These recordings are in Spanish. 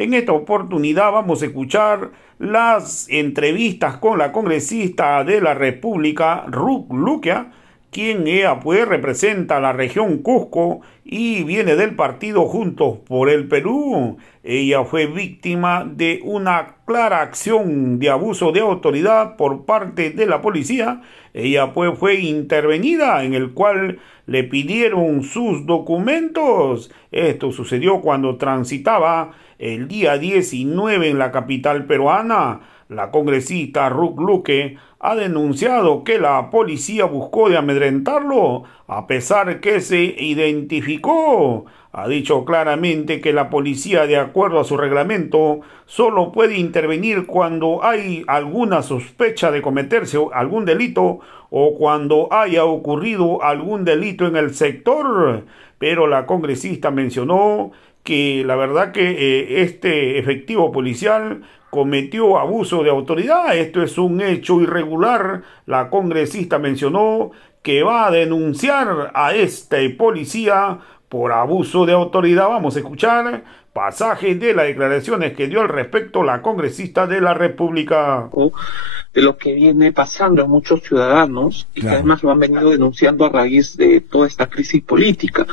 En esta oportunidad vamos a escuchar las entrevistas con la congresista de la República, Ruth Luque, quien ella pues representa a la región Cusco y viene del partido Juntos por el Perú. Ella fue víctima de una clara acción de abuso de autoridad por parte de la policía. Ella pues fue intervenida, en el cual le pidieron sus documentos. Esto sucedió cuando transitaba el día 19 en la capital peruana. La congresista Ruth Luque ha denunciado que la policía buscó de amedrentarlo, a pesar que se identificó. Ha dicho claramente que la policía, de acuerdo a su reglamento, solo puede intervenir cuando hay alguna sospecha de cometerse algún delito o cuando haya ocurrido algún delito en el sector. Pero la congresista mencionó que la verdad que este efectivo policial cometió abuso de autoridad. Esto es un hecho irregular. La congresista mencionó que va a denunciar a este policía por abuso de autoridad. Vamos a escuchar pasajes de las declaraciones que dio al respecto la congresista de la República. De lo que viene pasando a muchos ciudadanos y que además lo han venido denunciando a raíz de toda esta crisis política.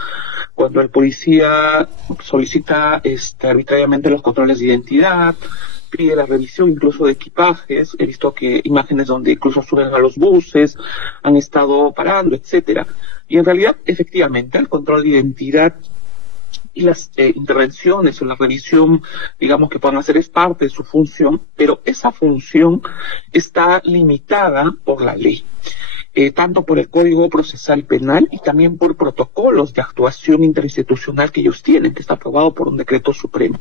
Cuando el policía solicita arbitrariamente los controles de identidad, pide la revisión incluso de equipajes, he visto que imágenes donde incluso suben a los buses, han estado parando, etcétera. Y en realidad, efectivamente, el control de identidad y las intervenciones o la revisión, digamos, que puedan hacer es parte de su función, pero esa función está limitada por la ley. Tanto por el Código Procesal Penal y también por protocolos de actuación interinstitucional que ellos tienen, que está aprobado por un decreto supremo.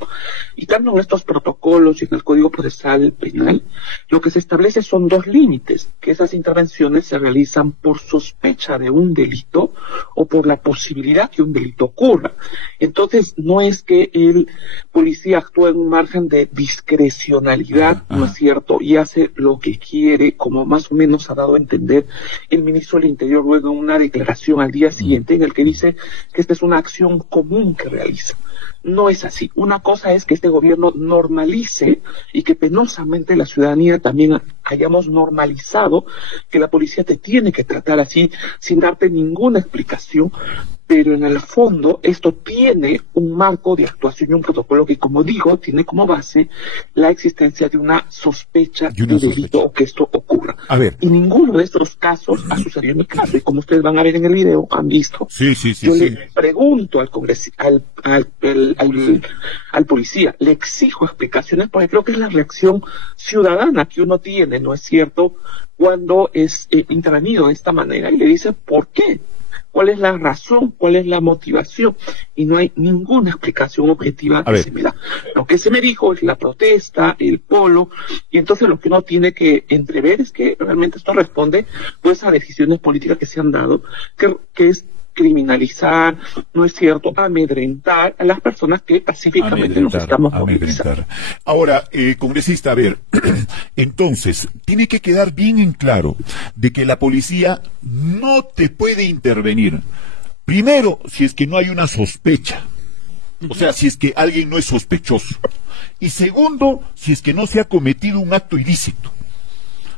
Y tanto en estos protocolos y en el Código Procesal Penal, lo que se establece son dos límites, que esas intervenciones se realizan por sospecha de un delito o por la posibilidad que un delito ocurra. Entonces, no es que el policía actúa en un margen de discrecionalidad, ¿no es cierto?, y hace lo que quiere, como más o menos ha dado a entender el ministro del Interior luego en una declaración al día siguiente en el que dice que esta es una acción común que realiza. No es así. Una cosa es que este gobierno normalice y que penosamente la ciudadanía también hayamos normalizado que la policía te tiene que tratar así sin darte ninguna explicación, pero en el fondo esto tiene un marco de actuación y un protocolo que, como digo, tiene como base la existencia de una sospecha de delito o que esto ocurra. Y ninguno de estos casos ha sucedido en mi caso, y como ustedes van a ver en el video, han visto. Yo le pregunto al al policía, le exijo explicaciones porque creo que es la reacción ciudadana que uno tiene, ¿no es cierto?, cuando es intervenido de esta manera, y le dice ¿por qué? ¿Cuál es la razón? ¿Cuál es la motivación? Y no hay ninguna explicación objetiva que se me da. Lo que se me dijo es la protesta, el polo, y entonces lo que uno tiene que entrever es que realmente esto responde pues a decisiones políticas que se han dado, que es criminalizar, ¿no es cierto?, amedrentar a las personas que pacíficamente nos estamos movilizando. Ahora, congresista, a ver, entonces, tiene que quedar bien en claro de que la policía no te puede intervenir. Primero, si es que no hay una sospecha. O sea, si es que alguien no es sospechoso. Y segundo, si es que no se ha cometido un acto ilícito.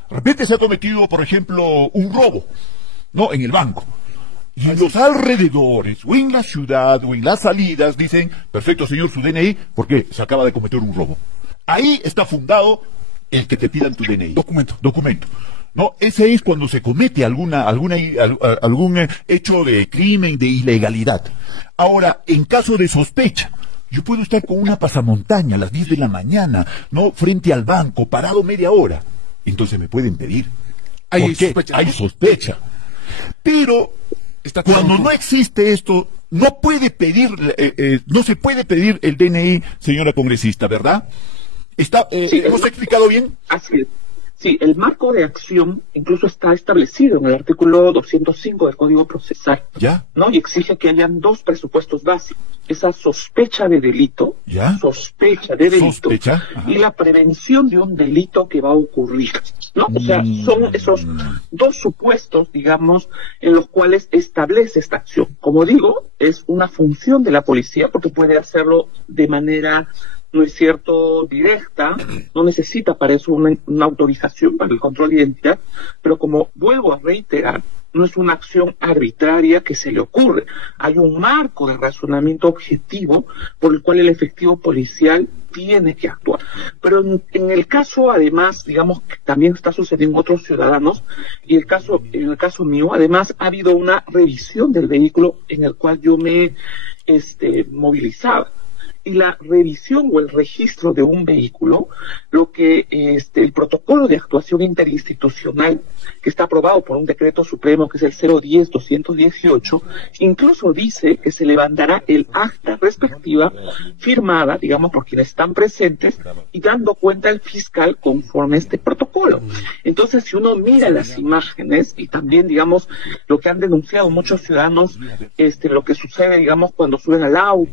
De repente se ha cometido, por ejemplo, un robo, ¿no?, en el banco. Y en los alrededores, o en la ciudad, o en las salidas, dicen, perfecto, señor, su DNI, porque se acaba de cometer un robo. Ahí está fundado el que te pidan tu DNI. Documento. No, ese es cuando se comete algún hecho de crimen, de ilegalidad. Ahora, en caso de sospecha, yo puedo estar con una pasamontaña a las 10 de la mañana, ¿no?, frente al banco, parado media hora. Entonces me pueden pedir. ¿Por qué? Hay sospecha. Pero cuando no existe esto, no se puede pedir el DNI, señora congresista, ¿verdad? ¿Hemos explicado bien? Así es. Sí, el marco de acción incluso está establecido en el artículo 205 del Código Procesal, ¿no? Y exige que hayan dos presupuestos básicos: esa sospecha de delito, y la prevención de un delito que va a ocurrir, ¿no? O sea, son esos dos supuestos, digamos, en los cuales establece esta acción. Como digo, es una función de la policía porque puede hacerlo de manera ¿no es cierto?, directa, no necesita para eso una autorización para el control de identidad, pero como vuelvo a reiterar, no es una acción arbitraria que se le ocurre. Hay un marco de razonamiento objetivo por el cual el efectivo policial tiene que actuar. Pero en el caso, además, digamos que también está sucediendo en otros ciudadanos, y en el caso mío, además, ha habido una revisión del vehículo en el cual yo me movilizaba. Y la revisión o el registro de un vehículo, lo que el protocolo de actuación interinstitucional que está aprobado por un decreto supremo que es el 010-218, incluso dice que se levantará el acta respectiva firmada, digamos, por quienes están presentes y dando cuenta al fiscal conforme a este protocolo. Entonces, si uno mira las imágenes y también, digamos, lo que han denunciado muchos ciudadanos, lo que sucede, digamos, cuando suben al auto,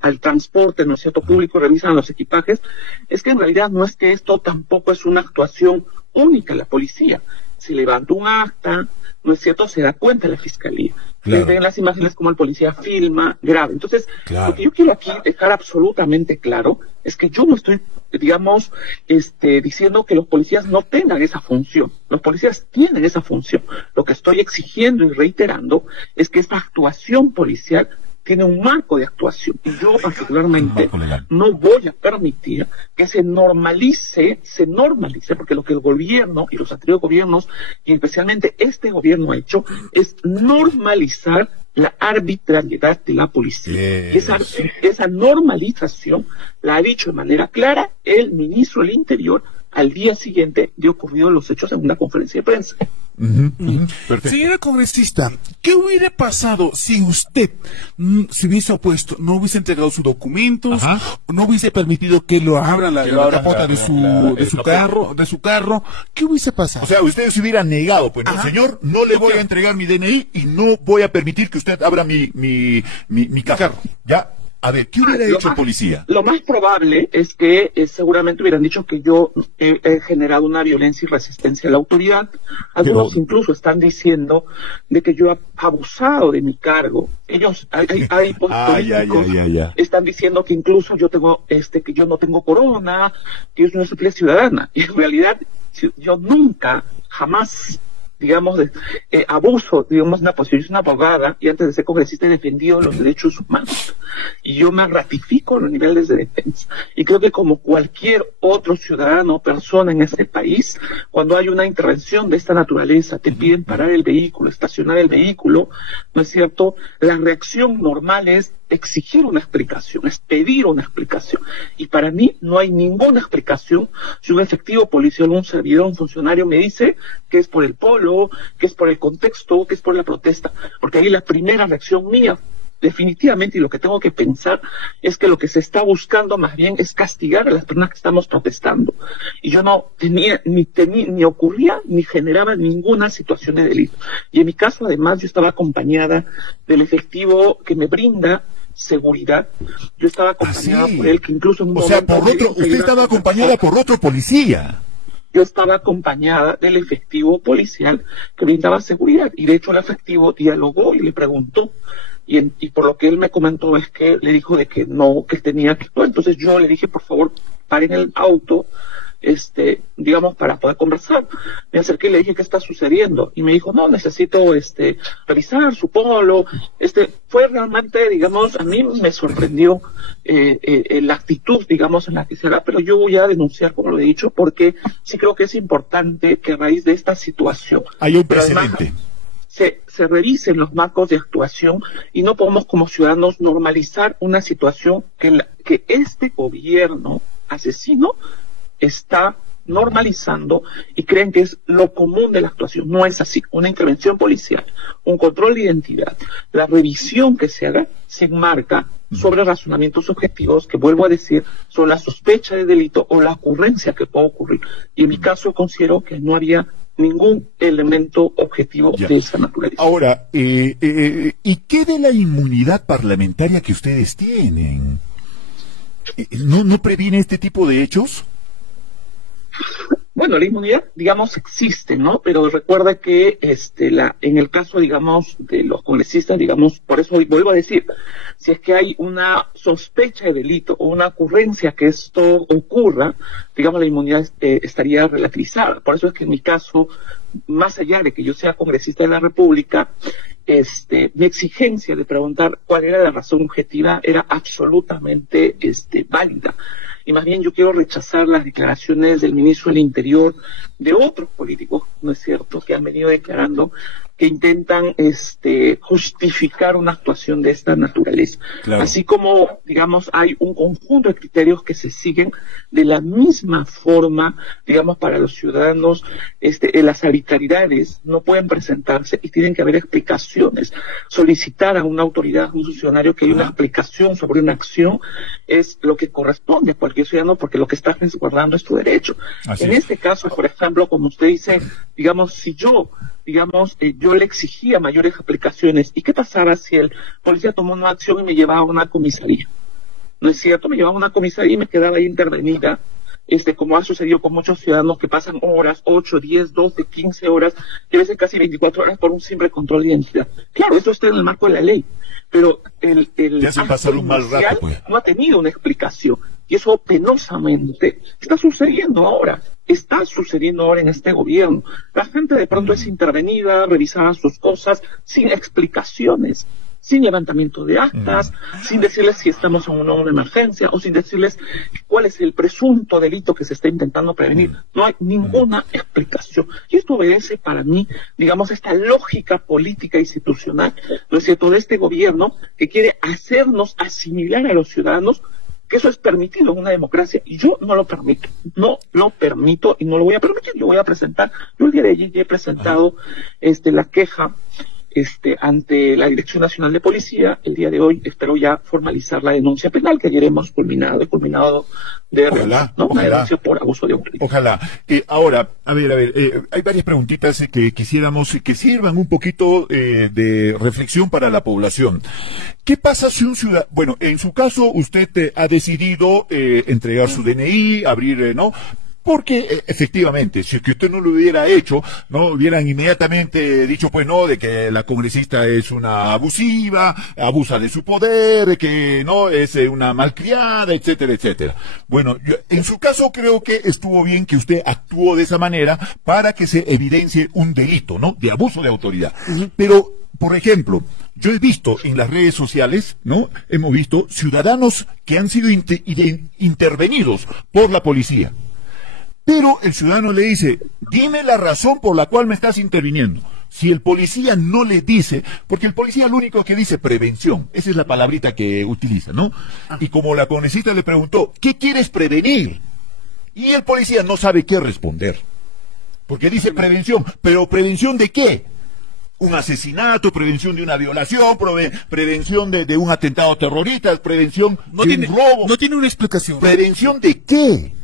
al transporte, ¿no es cierto?, público, revisan los equipajes, es que en realidad no es que esto tampoco es una actuación única en la policía. Se levanta un acta, ¿no es cierto?, se da cuenta la fiscalía. Claro. Ven las imágenes como el policía filma, graba. Entonces, claro, lo que yo quiero aquí dejar absolutamente claro es que yo no estoy, digamos, diciendo que los policías no tengan esa función. Los policías tienen esa función. Lo que estoy exigiendo y reiterando es que esta actuación policial tiene un marco de actuación. Y yo particularmente no voy a permitir que se normalice, porque lo que el gobierno y los anteriores gobiernos, y especialmente este gobierno ha hecho, es normalizar la arbitrariedad de la policía. Y esa normalización la ha dicho de manera clara el ministro del Interior al día siguiente de ocurridos los hechos en una conferencia de prensa. Señora congresista, ¿qué hubiera pasado si usted se hubiese opuesto, no hubiese entregado sus documentos, no hubiese permitido que lo abran la capota de su carro? ¿Qué hubiese pasado? O sea, usted se hubiera negado, pues, no, señor, no le voy a entregar mi DNI y no voy a permitir que usted abra mi carro. Ya. A ver, ¿qué hubiera hecho el policía? Lo más probable es que seguramente hubieran dicho que yo he generado una violencia y resistencia a la autoridad. Algunos incluso están diciendo de que yo he abusado de mi cargo. Ellos, hay políticos, están diciendo que incluso yo tengo, que yo no tengo corona, que yo no soy ciudadana. Y en realidad, yo nunca, jamás, digamos, abuso, digamos, una posición, una abogada, y antes de ser congresista he defendido los derechos humanos. Y yo me ratifico en los niveles de defensa. Y creo que como cualquier otro ciudadano o persona en este país, cuando hay una intervención de esta naturaleza, te piden parar el vehículo, estacionar el vehículo, ¿no es cierto? La reacción normal es exigir una explicación, es pedir una explicación. Y para mí no hay ninguna explicación si un efectivo policial, un servidor, un funcionario me dice que es por el polo, que es por el contexto, que es por la protesta. Porque ahí la primera reacción mía, definitivamente, y lo que tengo que pensar es que lo que se está buscando más bien es castigar a las personas que estamos protestando. Y yo no tenía, ni ocurría, ni generaba ninguna situación de delito. Y en mi caso, además, yo estaba acompañada del efectivo que me brinda seguridad. Yo estaba acompañada por él, que incluso en un momento usted estaba acompañada por otro policía. Yo estaba acompañada del efectivo policial que brindaba seguridad, y de hecho el efectivo dialogó y le preguntó, y por lo que él me comentó es que le dijo de que no, que tenía que actuar. Entonces yo le dije, por favor, paren el auto, digamos, para poder conversar. Me acerqué y le dije, ¿qué está sucediendo? Y me dijo, no, necesito revisar su polo. Fue realmente, digamos, a mí me sorprendió la actitud, digamos, en la que se hará, pero yo voy a denunciar, como lo he dicho, porque sí creo que es importante que a raíz de esta situación hay un precedente. Se revisen los marcos de actuación, y no podemos como ciudadanos normalizar una situación que este gobierno asesino está normalizando y creen que es lo común de la actuación. No es así. Una intervención policial, un control de identidad, la revisión que se haga, se enmarca sobre razonamientos objetivos que, vuelvo a decir, son la sospecha de delito o la ocurrencia que puede ocurrir. Y en mi caso considero que no había ningún elemento objetivo de esa naturaleza. Ahora, ¿y qué de la inmunidad parlamentaria que ustedes tienen? ¿No previene este tipo de hechos? Bueno, la inmunidad, digamos, existe, ¿no? Pero recuerda que en el caso, digamos, de los congresistas, digamos, por eso vuelvo a decir, si es que hay una sospecha de delito o una ocurrencia que esto ocurra, digamos, la inmunidad estaría relativizada. Por eso es que en mi caso, más allá de que yo sea congresista de la República, mi exigencia de preguntar cuál era la razón objetiva era absolutamente válida. Y más bien yo quiero rechazar las declaraciones del ministro del Interior, de otros políticos, ¿no es cierto?, que han venido declarando que intentan justificar una actuación de esta naturaleza. Claro. Así como, digamos, hay un conjunto de criterios que se siguen de la misma forma, digamos, para los ciudadanos, las arbitrariedades no pueden presentarse y tienen que haber explicaciones. Solicitar a una autoridad, a un funcionario que haya una explicación sobre una acción es lo que corresponde a cualquier ciudadano, porque lo que está resguardando es tu derecho. Así en este caso, por ejemplo, como usted dice, digamos, si yo le exigía mayores explicaciones, ¿y qué pasaba si el policía tomó una acción y me llevaba a una comisaría? ¿No es cierto? Me llevaba a una comisaría y me quedaba ahí intervenida, como ha sucedido con muchos ciudadanos que pasan horas, 8, 10, 12, 15 horas, y a veces casi 24 horas por un simple control de identidad. Claro, eso está en el marco de la ley, pero el pasar un mal rato, pues. No ha tenido una explicación, y eso penosamente está sucediendo ahora en este gobierno. La gente de pronto es intervenida, revisaba sus cosas sin explicaciones, sin levantamiento de actas, sin decirles si estamos en una emergencia o sin decirles cuál es el presunto delito que se está intentando prevenir. No hay ninguna explicación. Y esto obedece para mí, digamos, esta lógica política institucional, ¿no es cierto?, de este gobierno que quiere hacernos asimilar a los ciudadanos que eso es permitido en una democracia, y yo no lo permito, y no lo voy a permitir. Yo voy a presentar, yo el día de ayer he presentado la queja ante la Dirección Nacional de Policía. El día de hoy espero ya formalizar la denuncia penal que ayer hemos culminado de una denuncia por abuso de autoridad. Ojalá. Ahora, a ver, hay varias preguntitas que quisiéramos que sirvan un poquito de reflexión para la población. ¿Qué pasa si un ciudadano, bueno, en su caso usted ha decidido entregar su DNI, abrir, ¿no? Porque efectivamente, si es que usted no lo hubiera hecho, no hubieran inmediatamente dicho, pues no, de que la congresista es una abusiva, abusa de su poder, que no es una malcriada, etcétera, etcétera. Bueno, en su caso creo que estuvo bien que usted actuó de esa manera para que se evidencie un delito, ¿no?, de abuso de autoridad. Pero, por ejemplo, yo he visto en las redes sociales, ¿no?, hemos visto ciudadanos que han sido intervenidos por la policía. Pero el ciudadano le dice, dime la razón por la cual me estás interviniendo. Si el policía no le dice, porque el policía lo único que dice prevención, esa es la palabrita que utiliza, ¿no? Y como la congresista le preguntó, ¿qué quieres prevenir? Y el policía no sabe qué responder. Porque dice prevención, pero ¿prevención de qué? Un asesinato, prevención de una violación, prevención de un atentado terrorista, prevención de un robo. No tiene una explicación. ¿Prevención de qué?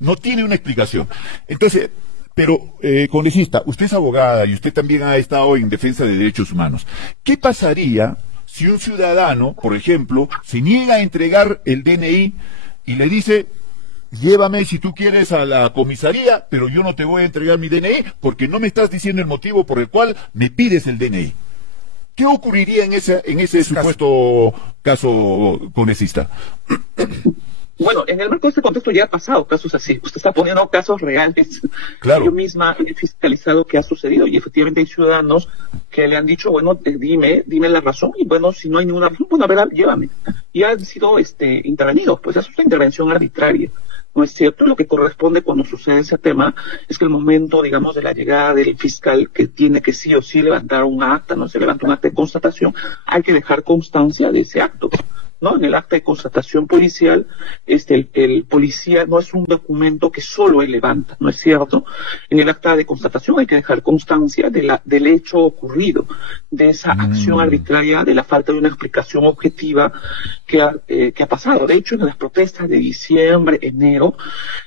No tiene una explicación. Entonces, pero, congresista, usted es abogada y usted también ha estado en defensa de derechos humanos. ¿Qué pasaría si un ciudadano, por ejemplo, se niega a entregar el DNI y le dice, llévame si tú quieres a la comisaría, pero yo no te voy a entregar mi DNI porque no me estás diciendo el motivo por el cual me pides el DNI? ¿Qué ocurriría en ese supuesto caso, congresista? Bueno, en el marco de este contexto ya ha pasado casos así. Usted está poniendo casos reales. Claro. Yo misma he fiscalizado qué ha sucedido y efectivamente hay ciudadanos que le han dicho, bueno, dime la razón, y bueno, si no hay ninguna razón, bueno, a ver, llévame. Y han sido intervenidos, pues eso es una intervención arbitraria. No es cierto. Lo que corresponde cuando sucede ese tema es que el momento, digamos, de la llegada del fiscal, que tiene que sí o sí levantar un acta, no se levanta un acta de constatación, hay que dejar constancia de ese acto, ¿no? En el acta de constatación policial, el policía no es un documento que solo él levanta, ¿no es cierto? En el acta de constatación hay que dejar constancia del hecho ocurrido, de esa acción arbitraria, de la falta de una explicación objetiva que ha pasado. De hecho, en las protestas de diciembre, enero,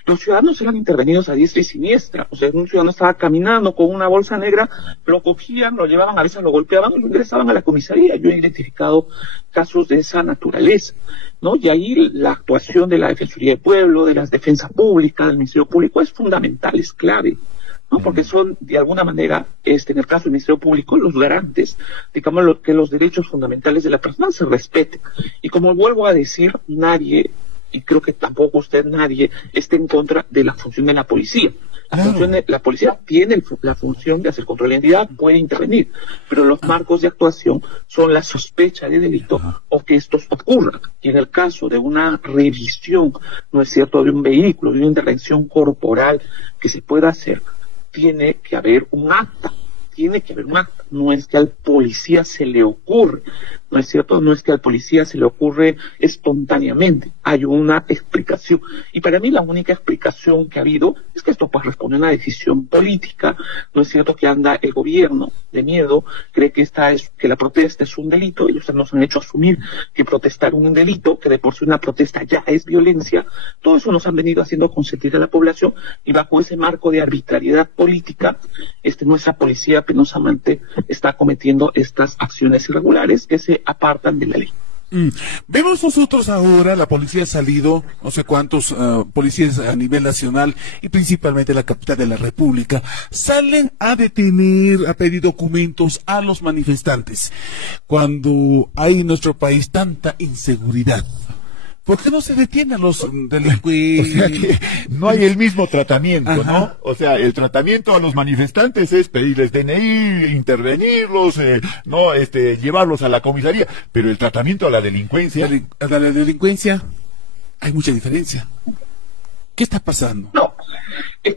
los ciudadanos eran intervenidos a diestra y siniestra. O sea, un ciudadano estaba caminando con una bolsa negra, lo cogían, lo llevaban, a veces lo golpeaban y lo ingresaban a la comisaría. Yo he identificado casos de esa naturaleza. fortaleza, ¿no? Y ahí la actuación de la Defensoría del Pueblo, de las defensas públicas, del Ministerio Público es fundamental, es clave, ¿no? Porque son, de alguna manera, en el caso del Ministerio Público, los garantes, digamos, que los derechos fundamentales de la persona se respeten. Y como vuelvo a decir, nadie, y creo que tampoco nadie, esté en contra de la función de la policía. La policía tiene la función de hacer control de identidad, puede intervenir, pero los marcos de actuación son la sospecha de delito o que estos ocurran. Y en el caso de una revisión, ¿no es cierto?, de un vehículo, de una intervención corporal que se pueda hacer, tiene que haber un acta. No es que al policía se le ocurre, ¿no es cierto? No es que al policía se le ocurre espontáneamente, hay una explicación. Y para mí la única explicación que ha habido es que esto pues responde a una decisión política, ¿no es cierto?, que anda el gobierno de miedo, cree que que la protesta es un delito, ellos nos han hecho asumir que protestar es un delito, que de por sí una protesta ya es violencia, todo eso nos han venido haciendo consentir a la población, y bajo ese marco de arbitrariedad política, nuestra policía penosamente está cometiendo estas acciones irregulares que se apartan de la ley. Vemos nosotros ahora, la policía ha salido, no sé cuántos policías a nivel nacional y principalmente la capital de la República, salen a detener, a pedir documentos a los manifestantes, cuando hay en nuestro país tanta inseguridad. ¿Por qué no se detienen a los delincuentes? O sea que no hay el mismo tratamiento, ¿no? O sea, el tratamiento a los manifestantes es pedirles DNI, intervenirlos, llevarlos a la comisaría, pero el tratamiento a la delincuencia... A la delincuencia hay mucha diferencia. ¿Qué está pasando? No,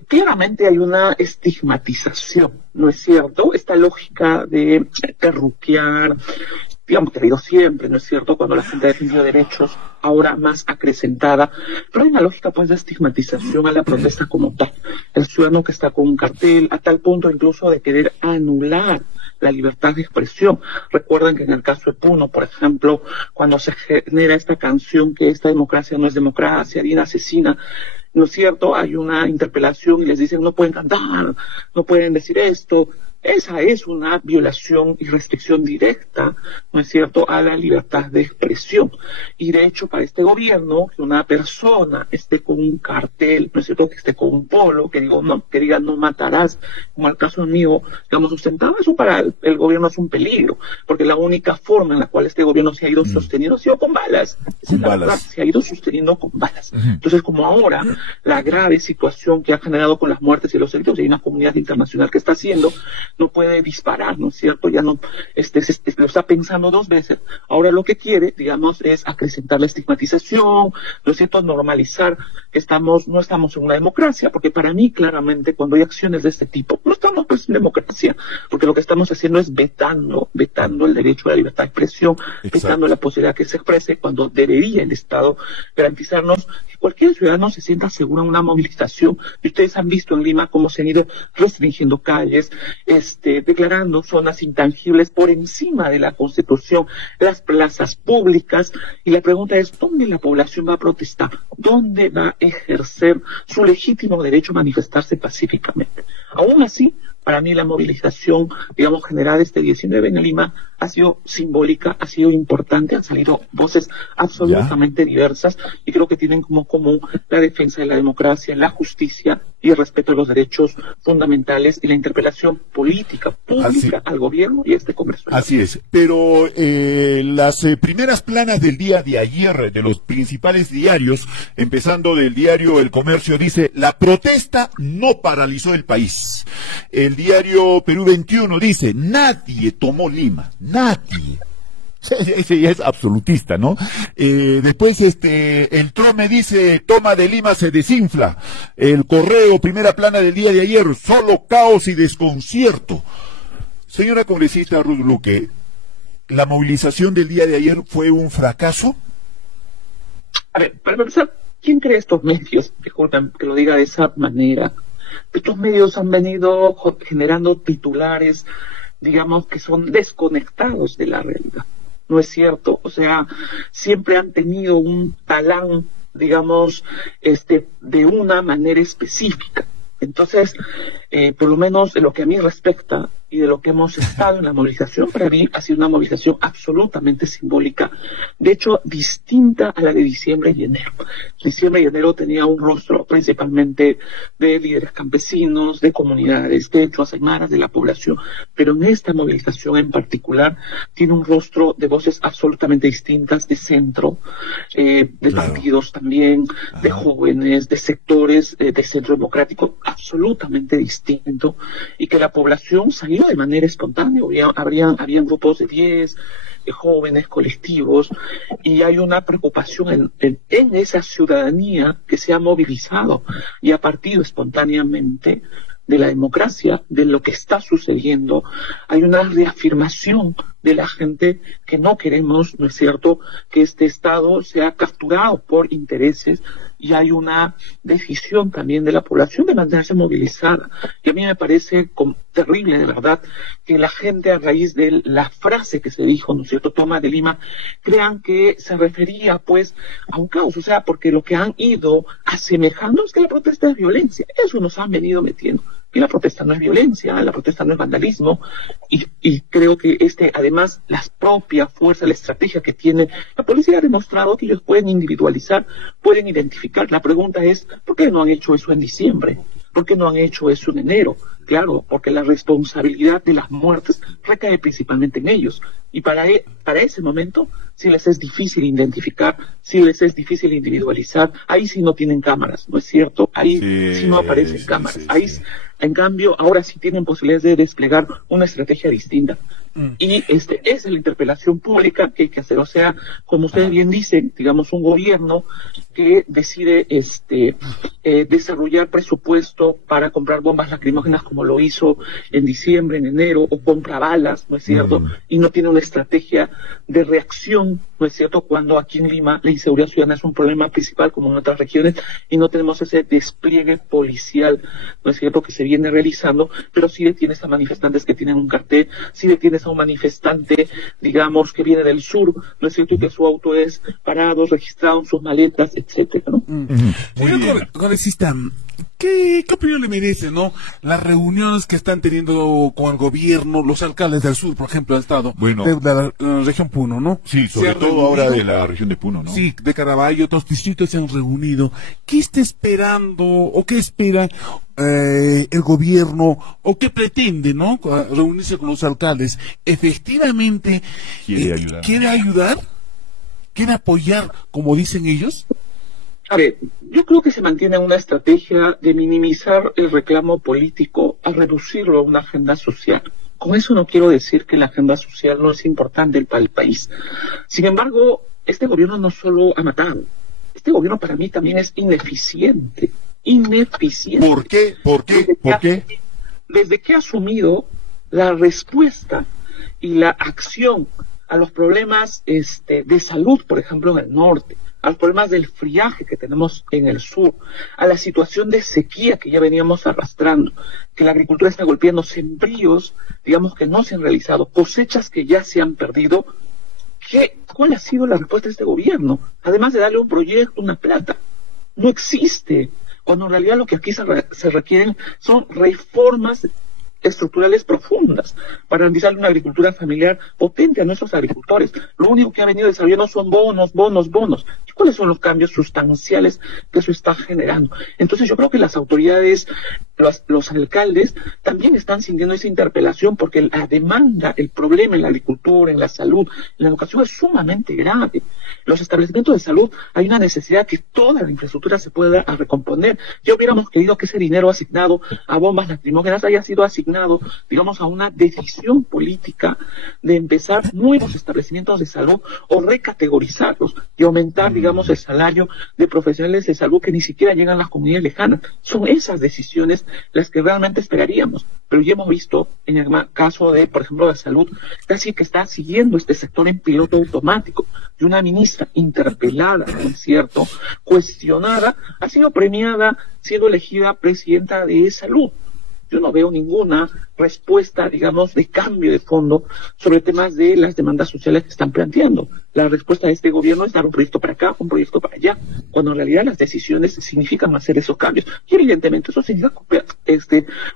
claramente hay una estigmatización, ¿no es cierto? Esta lógica de terruquear, digamos que ha habido siempre, ¿no es cierto?, cuando la gente ha defendido derechos, ahora más acrecentada, pero hay una lógica pues de estigmatización a la protesta como tal. El ciudadano que está con un cartel, a tal punto incluso de querer anular la libertad de expresión. Recuerden que en el caso de Puno, por ejemplo, cuando se genera esta canción que esta democracia no es democracia, Dina asesina, ¿no es cierto?, hay una interpelación y les dicen no pueden cantar, no pueden decir esto. Esa es una violación y restricción directa, ¿no es cierto?, a la libertad de expresión. Y de hecho, para este gobierno, que una persona esté con un cartel, ¿no es cierto?, que esté con un polo, que diga no matarás, como el caso mío, digamos, sustentado, eso para el gobierno es un peligro, porque la única forma en la cual este gobierno se ha ido sosteniendo ha sido con balas. Se ha ido sosteniendo con balas. Entonces, como ahora, la grave situación que ha generado con las muertes y los heridos, y hay una comunidad internacional que está haciendo, no puede disparar, ¿no es cierto? Ya no, lo está pensando dos veces. Ahora lo que quiere, digamos, es acrecentar la estigmatización, ¿no es cierto?, normalizar que no estamos en una democracia, porque para mí, claramente, cuando hay acciones de este tipo, no estamos pues en democracia, porque lo que estamos haciendo es vetando el derecho a la libertad de expresión, vetando la posibilidad que se exprese, cuando debería el Estado garantizarnos que cualquier ciudadano se sienta seguro en una movilización. Y ustedes han visto en Lima cómo se han ido restringiendo calles, declarando zonas intangibles por encima de la Constitución, las plazas públicas, y la pregunta es, ¿dónde la población va a protestar? ¿Dónde va a ejercer su legítimo derecho a manifestarse pacíficamente? Aún así, para mí la movilización, digamos, generada este 19 en Lima ha sido simbólica, ha sido importante, han salido voces absolutamente diversas, y creo que tienen como común la defensa de la democracia, la justicia y el respeto a los derechos fundamentales y la interpelación política, pública al gobierno y a este Congreso. Así es, pero las primeras planas del día de ayer de los principales diarios, empezando del diario El Comercio, dice: la protesta no paralizó el país. El diario Perú 21 dice: nadie tomó Lima, nadie. Ese ya es absolutista, ¿no? Después el Trome dice: toma de Lima se desinfla. El Correo, primera plana del día de ayer: solo caos y desconcierto. Señora congresista Ruth Luque, ¿la movilización del día de ayer fue un fracaso? A ver, para empezar, ¿quién cree estos medios? Disculpen que lo diga de esa manera. Estos medios han venido generando titulares, digamos, que son desconectados de la realidad. ¿No es cierto? O sea, siempre han tenido un talán, digamos, de una manera específica. Entonces, por lo menos de lo que a mí respecta y de lo que hemos estado en la movilización, para mí ha sido una movilización absolutamente simbólica, de hecho distinta a la de diciembre y enero. Diciembre y enero tenía un rostro principalmente de líderes campesinos, de comunidades, de hechos aymaras de la población, pero en esta movilización en particular tiene un rostro de voces absolutamente distintas, de centro, de partidos también, de jóvenes, de sectores de centro democrático, absolutamente distinto, y que la población salió de manera espontánea. Habían grupos de 10 jóvenes, colectivos, y hay una preocupación en esa ciudadanía que se ha movilizado y ha partido espontáneamente de la democracia, de lo que está sucediendo. Hay una reafirmación de la gente que no queremos, ¿no es cierto?, que este Estado sea capturado por intereses, y hay una decisión también de la población de mantenerse movilizada. Y a mí me parece terrible, de verdad, que la gente, a raíz de la frase que se dijo, ¿no es cierto?, toma de Lima, crean que se refería pues a un caos, o sea, porque lo que han ido asemejando es que la protesta es violencia. Eso nos han venido metiendo. Y la protesta no es violencia, la protesta no es vandalismo, y creo que además, la propia fuerza, la estrategia que tiene la policía ha demostrado que ellos pueden individualizar, pueden identificar. La pregunta es, ¿por qué no han hecho eso en diciembre? ¿Por qué no han hecho eso en enero? Claro, porque la responsabilidad de las muertes recae principalmente en ellos. Y para ese momento, si les es difícil identificar, si les es difícil individualizar, ahí sí no tienen cámaras, ¿no es cierto? Ahí sí no aparecen cámaras. Ahí, en cambio, ahora sí tienen posibilidades de desplegar una estrategia distinta. Y esa es la interpelación pública que hay que hacer. O sea, como ustedes bien dicen, digamos, un gobierno que decide desarrollar presupuesto para comprar bombas lacrimógenas, como lo hizo en diciembre, en enero, o compra balas, ¿no es cierto? Y no tiene una estrategia de reacción, ¿no es cierto?, cuando aquí en Lima la inseguridad ciudadana es un problema principal, como en otras regiones, y no tenemos ese despliegue policial, ¿no es cierto?, que se viene realizando, pero sí detienes a manifestantes que tienen un cartel, sí detienes a un manifestante, digamos, que viene del sur, ¿no es cierto?, y que su auto es parado, registrado en sus maletas, etcétera, ¿no? Señor congresista, ¿qué opinión le merece, no, las reuniones que están teniendo con el gobierno, los alcaldes del sur, por ejemplo, del estado, de la región Puno, ¿no? Sí, sobre todo ahora de la región de Puno, ¿no? Sí, de Caraballo, otros distritos se han reunido. ¿Qué está esperando o qué espera el gobierno, o qué pretende, ¿no?, reunirse con los alcaldes? ¿Efectivamente quiere ayudar? ¿Quiere apoyar, como dicen ellos? A ver, yo creo que se mantiene una estrategia de minimizar el reclamo político a reducirlo a una agenda social. Con eso no quiero decir que la agenda social no es importante para el país. Sin embargo, este gobierno no solo ha matado, este gobierno para mí también es ineficiente. ¿Por qué? Desde que ha asumido la respuesta y la acción a los problemas de salud, por ejemplo, en el norte, a los problemas del friaje que tenemos en el sur, a la situación de sequía que ya veníamos arrastrando, que la agricultura está golpeando, sembríos, digamos, que no se han realizado, cosechas que ya se han perdido. ¿Cuál ha sido la respuesta de este gobierno? Además de darle un proyecto, una plata. No existe. Cuando en realidad lo que aquí se requieren son reformas estructurales profundas para garantizar una agricultura familiar potente a nuestros agricultores. Lo único que ha venido desarrollando son bonos. ¿Y cuáles son los cambios sustanciales que eso está generando? Entonces yo creo que las autoridades, los alcaldes, también están sintiendo esa interpelación, porque la demanda, el problema en la agricultura, en la salud, en la educación es sumamente grave. Los establecimientos de salud, hay una necesidad que toda la infraestructura se pueda recomponer. Ya hubiéramos querido que ese dinero asignado a bombas lacrimógenas haya sido asignado, digamos, a una decisión política de empezar nuevos establecimientos de salud o recategorizarlos y aumentar, digamos, el salario de profesionales de salud que ni siquiera llegan a las comunidades lejanas. Son esas decisiones las que realmente esperaríamos. Pero ya hemos visto, en el caso de, por ejemplo, de salud, casi que está siguiendo este sector en piloto automático. Y una ministra interpelada, ¿no es cierto?, cuestionada, ha sido premiada siendo elegida presidenta de salud. yo no veo ninguna respuesta, digamos, de cambio de fondo sobre temas de las demandas sociales que están planteando. La respuesta de este gobierno es dar un proyecto para acá, un proyecto para allá, cuando en realidad las decisiones significan hacer esos cambios. Y evidentemente eso significa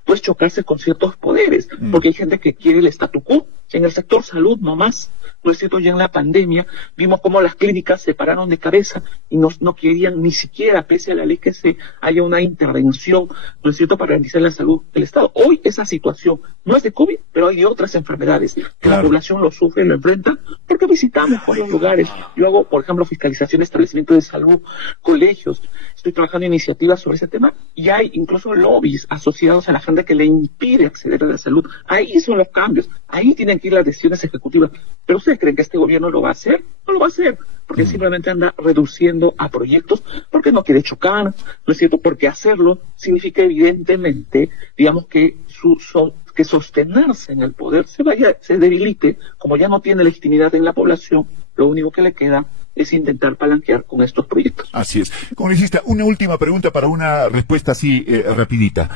pues chocarse con ciertos poderes, porque hay gente que quiere el statu quo. En el sector salud no más, ¿no es cierto? Ya en la pandemia vimos cómo las clínicas se pararon de cabeza y no querían ni siquiera, pese a la ley, que se haya una intervención, ¿no es cierto?, para garantizar la salud del Estado. Hoy esa situación no es de COVID, pero hay de otras enfermedades que la población lo sufre, lo enfrenta, porque visitamos por los lugares. Yo hago, por ejemplo, fiscalización de establecimientos de salud, colegios, estoy trabajando en iniciativas sobre ese tema y hay incluso lobbies asociados a la gente que le impide acceder a la salud. Ahí son los cambios, ahí tienen que ir las decisiones ejecutivas. Pero ¿ustedes creen que este gobierno lo va a hacer? No lo va a hacer, porque simplemente anda reduciendo a proyectos, porque no quiere chocar, ¿no es cierto? Porque hacerlo significa evidentemente, digamos, que que sostenerse en el poder se debilite, como ya no tiene legitimidad en la población, lo único que le queda es intentar palanquear con estos proyectos. Así es. Congresista, una última pregunta para una respuesta así rapidita.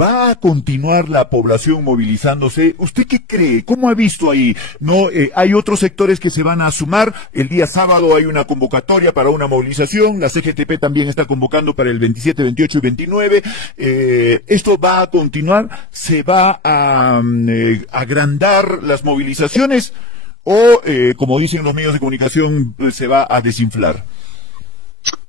¿Va a continuar la población movilizándose? ¿Usted qué cree? ¿Cómo ha visto ahí? ¿No? Hay otros sectores que se van a sumar. El día sábado hay una convocatoria para una movilización. La CGTP también está convocando para el 27, 28 y 29. ¿Esto va a continuar? ¿Se va a agrandar las movilizaciones? ¿O, como dicen los medios de comunicación, se va a desinflar?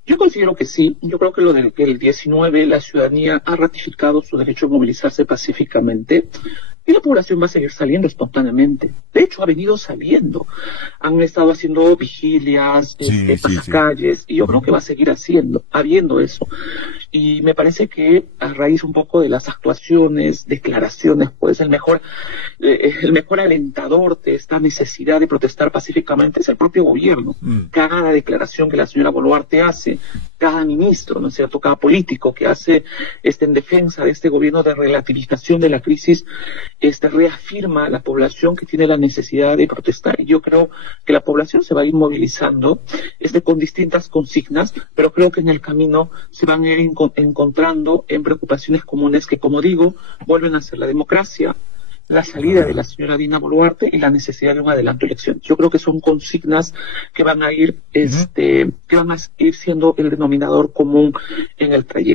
Yo considero que sí. Yo creo que lo del 19 la ciudadanía ha ratificado su derecho a movilizarse pacíficamente y la población va a seguir saliendo espontáneamente. De hecho, ha venido saliendo. Han estado haciendo vigilias, pasacalles, y yo creo que va a seguir habiendo eso. Y me parece que a raíz un poco de las actuaciones, declaraciones, pues el mejor alentador de esta necesidad de protestar pacíficamente es el propio gobierno. Cada declaración que la señora Boluarte hace, cada ministro, ¿no es cierto?, cada político que hace en defensa de este gobierno de relativización de la crisis, reafirma a la población que tiene la necesidad de protestar. Y yo creo que la población se va a ir movilizando con distintas consignas, pero creo que en el camino se van a ir encontrando en preocupaciones comunes que, como digo, vuelven a ser la democracia, la salida de la señora Dina Boluarte y la necesidad de un adelanto de elecciones. Yo creo que son consignas que van a ir, que van a ir siendo el denominador común en el trayecto.